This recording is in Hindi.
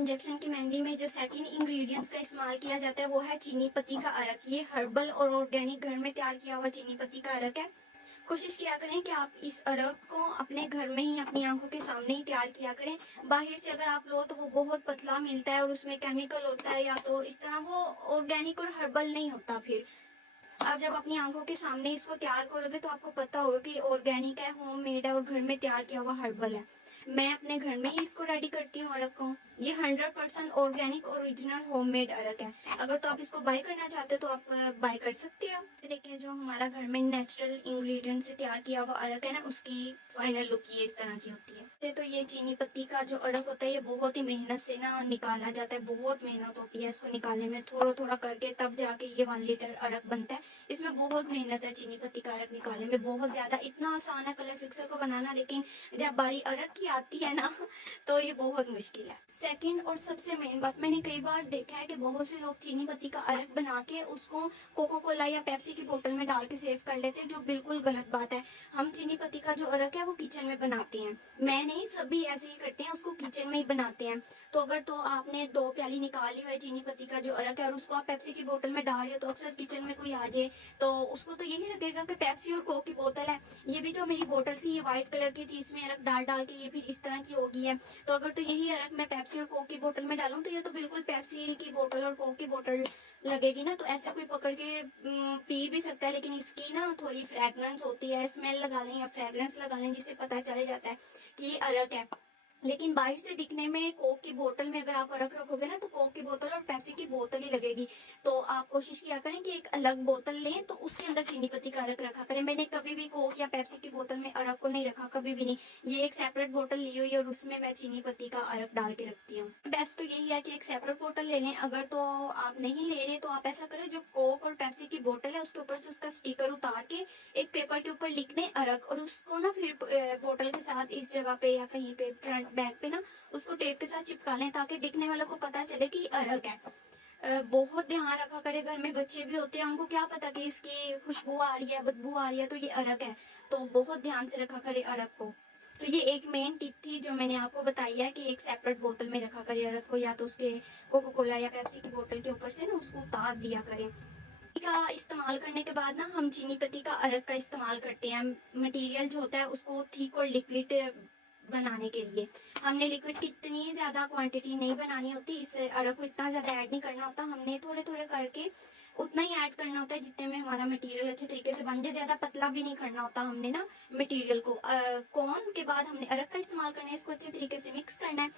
इंजेक्शन की मेहंदी में जो सेकंड इंग्रेडिएंट्स का इस्तेमाल किया जाता है वो है चीनी पत्ती का अरक। ये हर्बल और ऑर्गेनिक घर में तैयार किया हुआ चीनी पत्ती का अरक है। कोशिश किया करें कि आप इस अरक को अपने घर में ही अपनी आंखों के सामने ही तैयार किया करें। बाहर से अगर आप लो तो वो बहुत पतला मिलता है और उसमें केमिकल होता है, या तो इस तरह वो ऑर्गेनिक और हर्बल नहीं होता। फिर आप जब अपनी आंखों के सामने इसको तैयार करोगे तो आपको पता होगा कि ऑर्गेनिक है, होममेड है और घर में तैयार किया हुआ हर्बल है। मैं अपने घर में ही इसको रेडी करती हूँ अरक को। ये 100% ऑर्गेनिक ओरिजिनल होममेड अरक है। अगर तो आप इसको बाय करना चाहते हो तो आप बाय कर सकते हो। देखिए, जो हमारा घर में नेचुरल इंग्रेडिएंट से तैयार किया हुआ अरक है ना, उसकी फाइनल लुक ये इस तरह की होती है। तो ये चीनी पत्ती का जो अरक होता है ये बहुत ही मेहनत से ना निकाला जाता है। बहुत मेहनत होती है इसको निकालने में, थोड़ा थोड़ा करके तब जाके ये 1 लीटर अरक बनता है। इसमें बहुत मेहनत है चीनी पत्ती का अरक निकालने में, बहुत ज्यादा। इतना आसान है कलर फिक्सर को बनाना, लेकिन जब बारी अरक की आती है ना तो ये बहुत मुश्किल है। सेकंड और सबसे मेन बात, मैंने कई बार देखा है कि बहुत से लोग चीनी पत्ती का अरक बना के उसको कोको कोला या पेप्सी की बोतल में डाल के सेव कर लेते हैं, जो बिल्कुल गलत बात है। हम चीनी पत्ती का जो अरक है वो किचन में बनाते हैं। मैं नहीं, सभी ऐसे ही करते हैं, उसको किचन में ही बनाते हैं। तो अगर तो आपने 2 प्याली निकाली हुई चीनी पत्ती का जो अरक है और उसको आप पेप्सी की बोतल में डाल रहे हो, तो अक्सर किचन में कोई आ जाए तो उसको तो यही लगेगा कि पेप्सी और कोक की बोतल है। ये भी जो मेरी बोतल थी ये व्हाइट कलर की थी, इसमें अरक डाल डाल के ये फिर इस तरह की हो गई है। तो अगर तो यही अरक मैं पेप्सी और कोक की बोतल में डालूं तो ये तो बिल्कुल पेप्सी की बोतल और कोक की बोतल लगेगी ना। तो ऐसे कोई पकड़ के पी भी सकता है, लेकिन इसकी ना थोड़ी फ्रेगनेंस होती है। स्मेल लगा लें या फ्रेगनेंस लगा लें जिससे पता चल जाता है कि ये अरक है। लेकिन बाहर से दिखने में कोक की बोतल में अगर आप अरक रखोगे ना तो कोक की बोतल और पेप्सी की बोतल ही लगेगी। तो आप कोशिश किया करें कि एक अलग बोतल लें तो उसके अंदर चीनी पत्ती का अरक रखा करें। मैंने कभी भी कोक या पेप्सी की बोतल में अरक को नहीं रखा, कभी भी नहीं। ये एक सेपरेट बोतल ली हुई है और उसमें मैं चीनी पत्ती का अरक डाल के रखती हूँ। बेस्ट तो यही है कि एक सेपरेट बोतल ले लें। अगर तो आप नहीं ले रहे तो आप ऐसा करें, जो कोक और पेप्सी की बोतल है उसके ऊपर से उसका स्टिकर उतार के एक पेपर के ऊपर लिख दें अरक, और उसको ना फिर बोतल के साथ इस जगह पे या कहीं पे फ्रंट बैक पे ना उसको टेप के साथ चिपका लें, ताकि दिखने वालों को पता चले कि अरक है। बहुत ध्यान रखा करे, घर में बच्चे भी होते हैं, उनको क्या पता कि इसकी खुशबू आ रही है, बदबू आ रही है, तो ये अरक है। तो बहुत ध्यान से रखा करे अरक को। तो ये एक मेन टिप थी जो मैंने आपको बताई है कि एक सेपरेट बोतल में रखा करे अरक को, या तो उसके कोको कोला या पेप्सी की बोतल के ऊपर से ना उसको उतार दिया करें। का इस्तेमाल करने के बाद ना हम चीनी पत्ती का अरक का इस्तेमाल करते हैं। मटेरियल जो होता है उसको थिक और लिक्विड बनाने के लिए। हमने लिक्विड की इतनी ज्यादा क्वांटिटी नहीं बनानी होती, इस अरक को इतना ज्यादा ऐड नहीं करना होता। हमने थोड़े थोड़े करके उतना ही ऐड करना होता है जितने में हमारा मटेरियल अच्छे तरीके से बन जाए। ज्यादा पतला भी नहीं करना होता हमने ना मटेरियल को। कॉर्न के बाद हमने अरक का इस्तेमाल करना है, इसको अच्छे तरीके से मिक्स करना है।